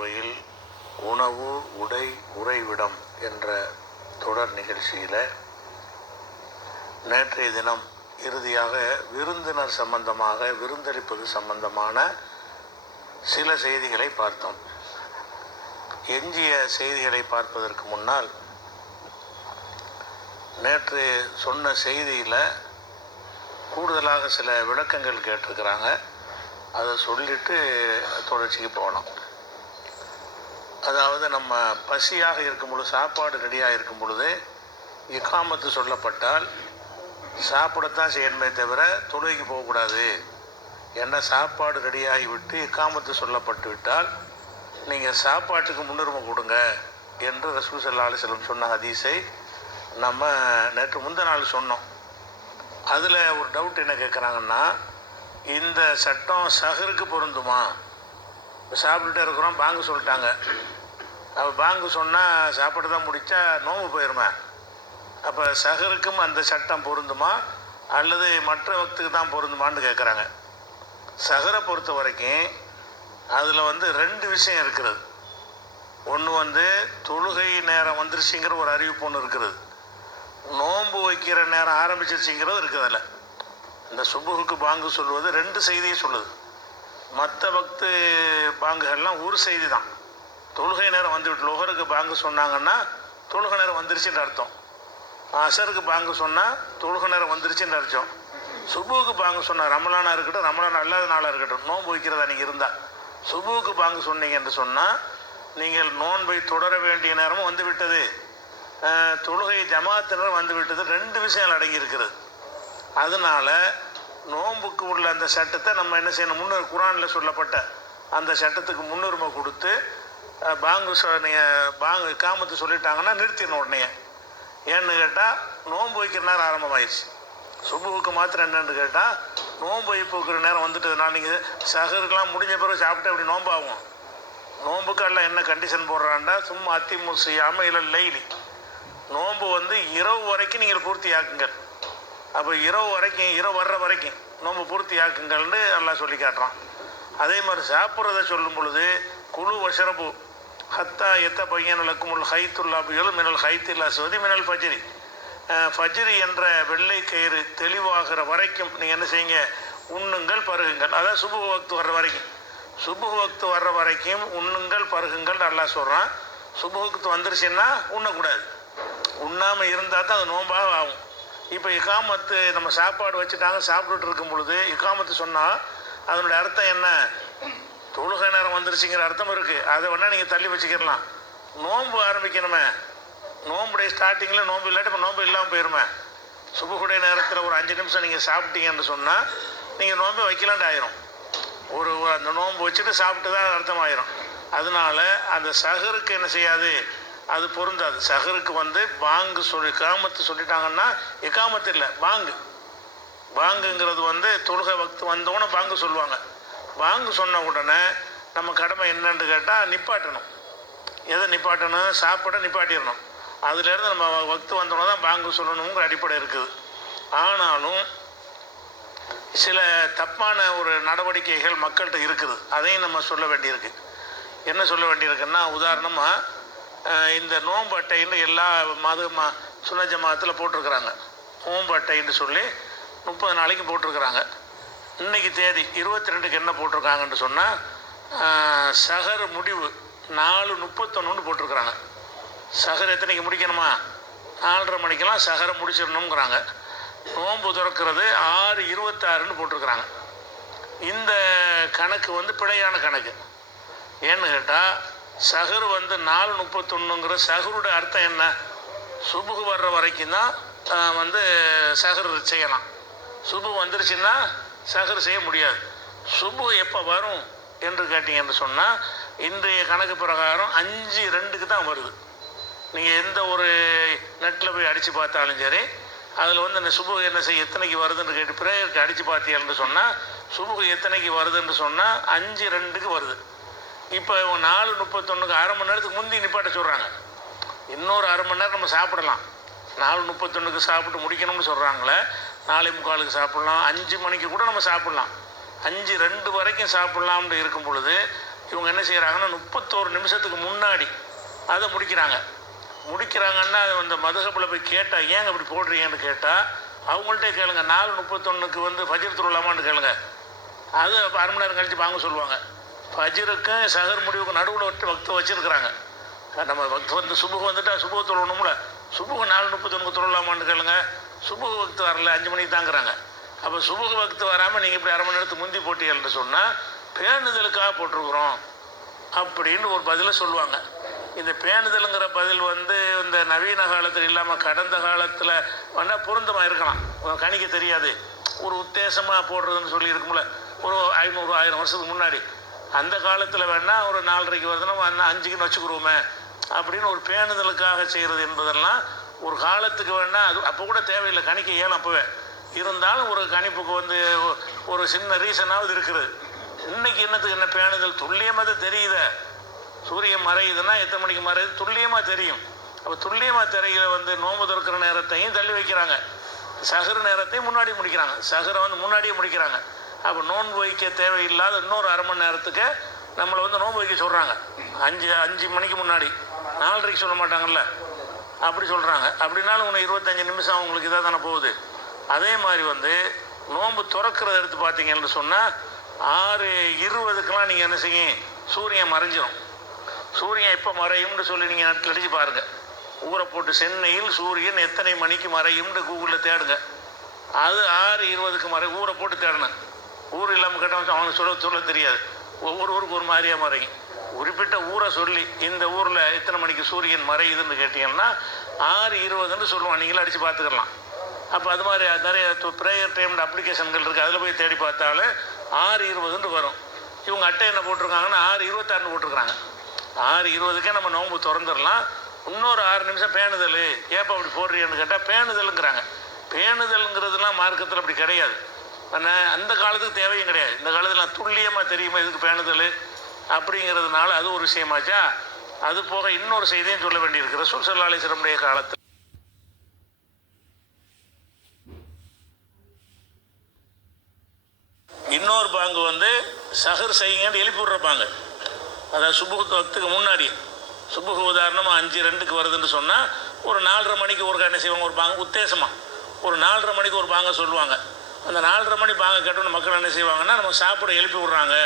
முறையில் உணவு உடை உறைவிடம் என்ற தொடர் நிகழ்ச்சியில் நேற்றைய தினம் இறுதியாக விருந்தினர் சம்பந்தமாக விருந்தளிப்பது சம்பந்தமான சில செய்திகளை பார்த்தோம். எஞ்சிய செய்திகளை பார்ப்பதற்கு முன்னால் நேற்று சொன்ன செய்தியில் கூடுதலாக சில விளக்கங்கள் கேட்டிருக்கிறாங்க. அதை சொல்லிட்டு தொடர்ச்சிக்கு போகணும். அதாவது நம்ம பசியாக இருக்கும் பொழுது சாப்பாடு ரெடியாக இருக்கும் பொழுது இக்காமத்து சொல்லப்பட்டால் சாப்பிடத்தான் செய்யணுமே தவிர தொழுகைக்கு போகக்கூடாது. ஏன்னா சாப்பாடு ரெடியாகி விட்டு இக்காமத்து சொல்லப்பட்டு விட்டால் நீங்கள் சாப்பாட்டுக்கு முன்னுரிமை கொடுங்க என்று ரசூல் சல்லா அலிஸ்லம் சொன்ன ஹதீஸை நம்ம நேற்று முந்த நாள் சொன்னோம். அதில் ஒரு டவுட் என்ன கேட்குறாங்கன்னா இந்த சட்டம் சஹருக்கு பொருந்துமா? சாப்பிட்டுட்டே இருக்கிறோம் பாங்க சொல்லிட்டாங்க. அப்போ பாங்கு சொன்னால் சாப்பிட்டு தான் முடித்தா நோம்பு போயிடுமே அப்போ சஹருக்கும் அந்த சட்டம் பொருந்துமா? அல்லது மற்ற வக்துக்கு தான் பொருந்துமான்னு கேட்குறாங்க சஹரை பொறுத்த வரைக்கும் அதில் வந்து ரெண்டு விஷயம் இருக்கிறது ஒன்று வந்து தொழுகை நேரம் வந்துருச்சுங்கிற ஒரு அறிவிப்பு ஒன்று இருக்கிறது நோன்பு வைக்கிற நேரம் ஆரம்பிச்சிருச்சுங்கிறது இருக்குது அதில். இந்த சுபுகுக்கு பாங்கு சொல்லுவது ரெண்டு செய்தியை சொல்லுது. மற்ற பக்து பாங்குகள்லாம் ஒரு செய்தி தான். தொழுகை நேரம் வந்துவிட்டு லோகருக்கு பாங்கு சொன்னாங்கன்னா தொழுகை நேரம் வந்துருச்சுன்ற அர்த்தம். அசருக்கு பாங்கு சொன்னால் தொழுகை நேரம் வந்துருச்சுன்ற அர்த்தம். சுபுவுக்கு பாங்கு சொன்னால் ரமலானாக இருக்கட்டும் ரமலான் அல்லாத நாளாக இருக்கட்டும் நோன்பு வைக்கிறதா நீங்கள் இருந்தால் சுபுவுக்கு பாங்கு சொன்னீங்க என்று சொன்னால் நீங்கள் நோன்பை தொடர வேண்டிய நேரமும் வந்து விட்டது தொழுகை ஜமாத்தினர் வந்து விட்டது ரெண்டு விஷயங்கள் அடங்கி இருக்கிறது அதனால நோன்புக்கு உள்ள அந்த சட்டத்தை நம்ம என்ன செய்யணும்? முன்னர் குரானில் சொல்லப்பட்ட அந்த சட்டத்துக்கு முன்னுரிமை கொடுத்து பாங்கு நீங்கள் பாங்கு காமத்து சொல்லிட்டாங்கன்னா நிறுத்திடணும் உடனே. ஏன்னு கேட்டால் நோன்பு வைக்கிற நேரம் ஆரம்பமாயிடுச்சு. சுபுவுக்கு மாத்திரம் என்னன்னு கேட்டால் நோன்பு வைப்புக்கிற நேரம் வந்துட்டதுனால நீங்கள் சகருக்கெலாம் முடிஞ்ச பிறகு சாப்பிட்டு அப்படி நோம்பாகும் நோன்புக்கு எல்லாம் என்ன கண்டிஷன் போடுறான்டா? சும்மா அத்தி முசியாம இல்லை லைலி. நோன்பு வந்து இரவு வரைக்கும் நீங்கள் பூர்த்தி ஆக்குங்கள். அப்போ இரவு வரைக்கும் இரவு வர்ற வரைக்கும் நோன்பு பூர்த்தி ஆக்குங்கள்னு எல்லாம் சொல்லி காட்டுறான். அதே மாதிரி சாப்பிட்றத சொல்லும் பொழுது குழு வசரப்பு ஹத்தா எத்த பையன் லக்குமுல் ஹைத்துல்லாபிகள் மினல் ஹைத்தில்லா சோதி மினல் ஃபஜ்ரி. ஃபஜ்ரி என்ற வெள்ளை கயிறு தெளிவாகிற வரைக்கும் நீங்கள் என்ன செய்யுங்க? உண்ணுங்கள் பருகுங்கள். அதான் சுபு வக்து வர்ற வரைக்கும். சுபு வக்து வர்ற வரைக்கும் உண்ணுங்கள் பருகுங்கள் நல்லா சொல்கிறான் சுபு வக்து வந்துருச்சுன்னா உண்ணக்கூடாது. உண்ணாமல் இருந்தால் தான் அது நோம்பாக ஆகும். இப்போ இக்காமத்து நம்ம சாப்பாடு வச்சுட்டாங்க சாப்பிட்டுட்டு இருக்கும் பொழுது இக்காமத்து சொன்னால் அதனுடைய அர்த்தம் என்ன? தொழுகை நேரம் வந்துருச்சுங்கிற அர்த்தம் இருக்குது அதை வேணால் நீங்கள் தள்ளி வச்சுக்கிடலாம். நோன்பு ஆரம்பிக்கணுமே. நோன்புடைய ஸ்டார்டிங்கில் நோன்பு இல்லாட்டி இப்போ நோன்பு இல்லாமல் போயிருமே. சுபகுடைய நேரத்தில் ஒரு அஞ்சு நிமிஷம் நீங்கள் சாப்பிட்டீங்கன்னு சொன்னால் நீங்கள் நோன்பு வைக்கலான்ட்டு ஆயிரும். ஒரு அந்த நோன்பு வச்சுட்டு சாப்பிட்டு தான் அர்த்தம் ஆயிரும் அதனால அந்த சஹருக்கு என்ன செய்யாது? அது பொருந்தாது. சஹருக்கு வந்து பாங்கு சொல்லி காமத்து சொல்லிட்டாங்கன்னா இக்காமத்து இல்லை பாங்கு பாங்குங்கிறது வந்து தொழுகை வக்து வந்தோன்னே பாங்கு சொல்லுவாங்க. வாங்க சொன்ன உடனே நம்ம கடமை என்னன்னு கேட்டால் நிப்பாட்டணும். எதை நிப்பாட்டணும்? சாப்பிட நிப்பாட்டிடணும். அதுலேருந்து நம்ம வக்து வந்தோடனே தான் பாங்கு சொல்லணுங்கிற அடிப்படை இருக்குது. ஆனாலும் சில தப்பான ஒரு நடவடிக்கைகள் மக்கள்கிட்ட இருக்குது. அதையும் நம்ம சொல்ல வேண்டியிருக்கு. என்ன சொல்ல வேண்டியிருக்குன்னா உதாரணமாக இந்த நோன்பு அட்டைன்னு எல்லா மது ம சுனஜ ஜமாத்தில் போட்டிருக்கிறாங்க. நோன்பு அட்டைன்னு சொல்லி முப்பது நாளைக்கு போட்டிருக்கிறாங்க. இன்னைக்கு தேதி இருபத்தி ரெண்டுக்கு என்ன போட்டிருக்காங்கன்னு சொன்னால் சகர் முடிவு நாலு முப்பத்தொன்னு போட்டிருக்கிறாங்க. சகர் எத்தனைக்கு முடிக்கணுமா? நாலரை மணிக்கெல்லாம் சகரை முடிச்சிடணுங்கிறாங்க நோன்பு திறக்கிறது ஆறு இருபத்தாறுன்னு போட்டிருக்கிறாங்க. இந்த கணக்கு வந்து பிழையான கணக்கு. ஏன்னு கேட்டால் சகர் வந்து நாலு முப்பத்தொன்னுங்கிற சகருடைய அர்த்தம் என்ன? சுபுகு வர்ற வரைக்கும் தான் வந்து சகர் செய்யலாம். சுபு வந்துருச்சுன்னா சகர் செய்ய முடியாது. சுபு எப்போ வரும் என்று கேட்டீங்கன்னு சொன்னால் இன்றைய கணக்கு பிரகாரம் அஞ்சு ரெண்டுக்கு தான் வருது. நீங்கள் எந்த ஒரு நெட்டில் போய் அடித்து பார்த்தாலும் சரி அதில் வந்து இந்த சுபு என்ன செய்ய எத்தனைக்கு வருதுன்னு கேட்டு பிரேயருக்கு அடித்து பார்த்தீங்கன்னு சொன்னால் சுபுகு எத்தனைக்கு வருதுன்னு சொன்னால் அஞ்சு ரெண்டுக்கு வருது. இப்போ நாலு முப்பத்தொன்றுக்கு அரை மணி நேரத்துக்கு முந்தி நிப்பாட்ட சொல்கிறாங்க இன்னொரு அரை மணி நேரம் நம்ம சாப்பிடலாம். நாலு முப்பத்தொன்றுக்கு சாப்பிட்டு முடிக்கணும்னு சொல்கிறாங்களே நாலே முக்காலுக்கு சாப்பிட்லாம். அஞ்சு மணிக்கு கூட நம்ம சாப்பிட்லாம். அஞ்சு ரெண்டு வரைக்கும் சாப்பிட்லாம்னு இருக்கும் பொழுது இவங்க என்ன செய்கிறாங்கன்னா முப்பத்தோரு நிமிஷத்துக்கு முன்னாடி அதை முடிக்கிறாங்க. முடிக்கிறாங்கன்னா அது அந்த மதுகப்பில் போய் கேட்டால் ஏங்க அப்படி போடுறீங்கன்னு கேட்டால் அவங்கள்ட்ட கேளுங்க. நாலு முப்பத்தொன்னுக்கு வந்து ஃபஜிர் திருவிழாமான்னு கேளுங்க. அது அப்ப அரை மணி நேரம் கழித்து வாங்க சொல்லுவாங்க. ஃபஜிருக்கும் சகர் முடிவுக்கு நடுவில் வச்சு பக்தம் வச்சுருக்குறாங்க. நம்ம பக்தம் வந்து சுபுகு வந்துட்டால் சுபுக தொழணும்ல சுபுகு நாலு முப்பத்தொன்னுக்கு தொழலாமான்னு கேளுங்க. சுபுக பக்து வரல அஞ்சு மணிக்கு தாங்கிறாங்க அப்போ சுபுகு பக்து வராமல் நீங்கள் இப்படி அரை மணி நேரத்துக்கு முந்தி போட்டீங்கன்னு சொன்னால் பேணுதலுக்காக போட்டிருக்குறோம் அப்படின்னு ஒரு பதிலை சொல்லுவாங்க. இந்த பேணுதலுங்கிற பதில் வந்து இந்த நவீன காலத்தில் இல்லாமல் கடந்த காலத்தில் வேணால் பொருந்தமாக இருக்கலாம். கணிக்க தெரியாது. ஒரு உத்தேசமாக போடுறதுன்னு சொல்லி இருக்கும்ல. ஒரு ஐநூறு ஆயிரம் வருஷத்துக்கு முன்னாடி. அந்த காலத்தில் வேணால் ஒரு நாலரைக்கு வருதுன்னா அஞ்சுக்குன்னு வச்சுக்கிருவோமே அப்படின்னு ஒரு பேணுதலுக்காக செய்கிறது என்பதெல்லாம் ஒரு காலத்துக்கு வேணால் அது அப்போ கூட தேவையில்லை கணிக்க இயலும் அப்போவே. இருந்தாலும் ஒரு கணிப்புக்கு வந்து ஒரு சின்ன ரீசனாவது இருக்குது. இன்னைக்கு என்னத்துக்கு என்ன பேணுதல்? துல்லியமாக அது தெரியுதே? சூரியன் மறையுதுன்னா எத்தனை மணிக்கு மறையுது? துல்லியமாக தெரியும். அப்போ துல்லியமாக தெரியல வந்து நோம்பு திறக்கிற நேரத்தையும் தள்ளி வைக்கிறாங்க. சகர நேரத்தையும் முன்னாடி முடிக்கிறாங்க. சகரை வந்து முன்னாடியே முடிக்கிறாங்க. அப்போ நோன்பு வைக்க தேவையில்லாத இன்னொரு அரை மணி நேரத்துக்கு நம்மளை வந்து நோன்பு வைக்க சொல்கிறாங்க அஞ்சு அஞ்சு மணிக்கு முன்னாடி. நாலரைக்கு சொல்ல மாட்டாங்கல்ல? அப்படி சொல்கிறாங்க அப்படின்னாலும் உனக்கு இருபத்தஞ்சி நிமிஷம் அவங்களுக்கு இதாக தானே போகுது. அதே மாதிரி வந்து நோன்பு திறக்கிறத எடுத்து பார்த்தீங்கன்னு சொன்னால் ஆறு இருபதுக்கெலாம் நீங்கள் என்ன செய்யும் சூரியன் மறைஞ்சிடும் சூரியன் எப்போ மறையும்னு சொல்லி நீங்கள் நட்டில் அடித்து பாருங்கள் ஊரை போட்டு சென்னையில் சூரியன் எத்தனை மணிக்கு மறையும்னு கூகுளில் தேடுங்க. அது ஆறு இருபதுக்கு மறை ஊரை போட்டு தேடணும். ஊர் இல்லாமல் கேட்டவங்க அவனுக்கு சொல்ல சொல்ல தெரியாது. ஒவ்வொரு ஊருக்கு ஒரு மாதிரியாக மறையும். குறிப்பிட்ட ஊரை சொல்லி இந்த ஊரில் எத்தனை மணிக்கு சூரியன் மறையுதுன்னு கேட்டிங்கன்னா ஆறு இருபதுன்னு சொல்லுவான் நீங்களும் அடித்து பார்த்துக்கலாம். அப்போ அது மாதிரி நிறைய ப்ரேயர் டைம்டு அப்ளிகேஷன்கள் இருக்குது அதில் போய் தேடி பார்த்தாலும் ஆறு இருபதுன்னு வரும். இவங்க அட்டை என்ன போட்டிருக்காங்கன்னா ஆறு இருபத்தாறுன்னு போட்டிருக்காங்க ஆறு இருபதுக்கே நம்ம நோன்பு திறந்துடலாம். இன்னொரு ஆறு நிமிஷம் பேணுதல். ஏப்பா அப்படி போடுறீன்னு கேட்டால் பேணுதலுங்கிறாங்க. பேணுதலுங்கிறதுலாம் மார்க்கத்தில் அப்படி கிடையாது. ஆனால் அந்த காலத்துக்கு தேவையும் கிடையாது. இந்த காலத்தில் நான் துல்லியமாக தெரியுமா இதுக்கு பேணுதல்? அப்படிங்கிறதுனால அது ஒரு விஷயமாச்சா அது போக இன்னொரு செய்தியும் சொல்ல வேண்டியிருக்கு ரசூல் சல்லா அலிஸ்லமுடைய காலத்தில். இன்னொரு பாங்கு வந்து சஹர் செய்யுங்கன்னு எழுப்பி விட்றப்பாங்க அதாவது சுபுகு முன்னாடி. சுபுகு உதாரணமாக அஞ்சு ரெண்டுக்கு வருதுன்னு சொன்னால் ஒரு நாலரை மணிக்கு ஒரு என்ன செய்வாங்க ஒரு பாங்க உத்தேசமாக ஒரு நாலரை மணிக்கு ஒரு பாங்க சொல்லுவாங்க. அந்த நாலரை மணி பாங்க கேட்டோன்னு மக்கள் என்ன செய்வாங்கன்னா நம்ம சாப்பிட எழுப்பி விட்றாங்க.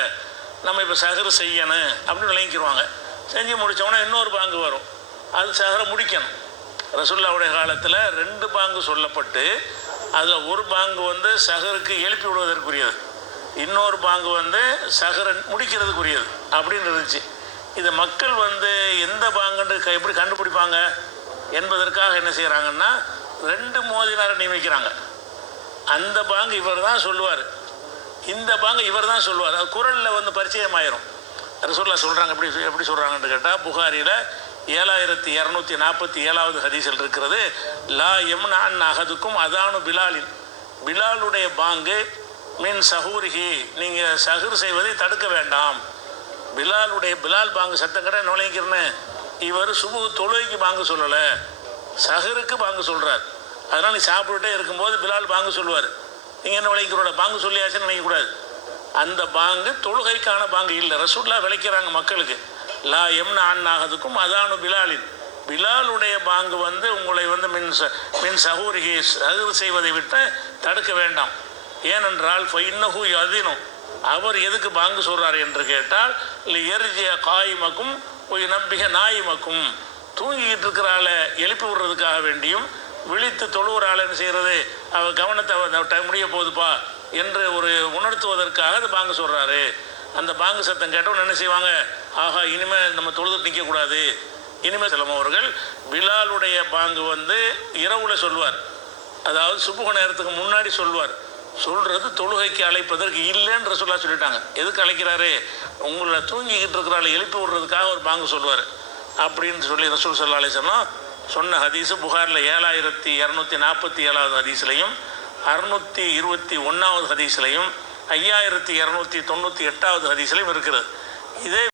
நம்ம இப்போ சஹர் செய்யணும் அப்படின்னு விளங்கிக்கிடுவாங்க செஞ்சு முடித்தோடனே இன்னொரு பாங்கு வரும். அது சஹரை முடிக்கணும். ரசுல்லாவுடைய காலத்தில் ரெண்டு பாங்கு சொல்லப்பட்டு அதில் ஒரு பாங்கு வந்து சகருக்கு எழுப்பி விடுவதற்குரியது. இன்னொரு பாங்கு வந்து சகரன் முடிக்கிறதுக்குரியது அப்படின்னு இருந்துச்சு. இது மக்கள் வந்து எந்த பாங்குன்னு க- எப்படி கண்டுபிடிப்பாங்க என்பதற்காக என்ன செய்கிறாங்கன்னா ரெண்டு மோதினாரை நியமிக்கிறாங்க. அந்த பாங்கு இவர் தான் சொல்லுவார். இந்த பாங்கு இவர் தான் சொல்லுவார். அது குரலில் வந்து பரிச்சயம் ஆயிரும் ரசூல்லா சொல்கிறாங்க எப்படி எப்படி சொல்கிறாங்கன்னு கேட்டால் புகாரியில் ஏழாயிரத்தி இரநூத்தி நாற்பத்தி ஏழாவது ஹதீஸில் இருக்கிறது லா எம்னான் அகதுக்கும் அதானு பிலாலின். பிலாலுடைய பாங்கு மின் சஹூரிஹி நீங்கள் சஹூர் செய்வதை தடுக்க வேண்டாம். பிலாலுடைய பிலால் பாங்கு சத்தம் கடை நுழைக்கிறேன்னு இவர் சுபு தொழுகைக்கு பாங்கு சொல்லலை சஹருக்கு பாங்கு சொல்கிறார் அதனால் நீ சாப்பிட்டுட்டே இருக்கும்போது பிலால் பாங்கு சொல்லுவார். நீங்கள் என்ன விளைக்கிறோட பாங்கு சொல்லியாச்சுன்னு நினைக்கக்கூடாது அந்த பாங்கு தொழுகைக்கான பாங்கு இல்லை. ரசூல்லா விளைக்கிறாங்க மக்களுக்கு. லா எம்னா அண்ணாகதுக்கும் அதானு பிலாலின். பிலாலுடைய பாங்கு வந்து உங்களை வந்து மின் ச மின் சகோரிகை சகு செய்வதை விட்டு தடுக்க வேண்டாம். ஏனென்றால் ஃபைன்னஹு அதினும் அவர் எதுக்கு பாங்கு சொல்கிறார் என்று கேட்டால் இல்லை எரிஜிய காய்மக்கும் நம்பிக நம்பிக்கை நாய்மக்கும். தூங்கிக்கிட்டு இருக்கிறால எழுப்பி விடுறதுக்காக வேண்டியும் விழித்து தொழுவுற ஆளை என்ன செய்கிறது அவர் கவனத்தை அவர் முடிய போகுதுப்பா என்று ஒரு உணர்த்துவதற்காக அது பாங்கு சொல்கிறாரு அந்த பாங்கு சத்தம் கேட்டவங்க என்ன செய்வாங்க? ஆஹா இனிமேல் நம்ம தொழுது நிற்கக்கூடாது இனிமேல் செல்லம் அவர்கள் பிலாலுடைய பாங்கு வந்து இரவுல சொல்வார் அதாவது சுபுக நேரத்துக்கு முன்னாடி சொல்வார் சொல்கிறது தொழுகைக்கு அழைப்பதற்கு இல்லைன்ற சொல்லா சொல்லிட்டாங்க. எதுக்கு அழைக்கிறாரு? உங்களை தூங்கிக்கிட்டு இருக்கிறாள் எழுப்பி விடுறதுக்காக ஒரு பாங்கு சொல்வார் அப்படின்னு சொல்லி ரசூல் சல்லா சொன்னால் சொன்ன ஹதீஸு புகாரில் ஏழாயிரத்தி இரநூத்தி நாற்பத்தி ஏழாவது ஹதீஸ்லையும் அறுநூற்றி இருபத்தி ஒன்றாவது ஹதீஸ்லையும் ஐயாயிரத்தி இரநூத்தி தொண்ணூற்றி எட்டாவது ஹதீஸ்லையும் இருக்கிறது இதே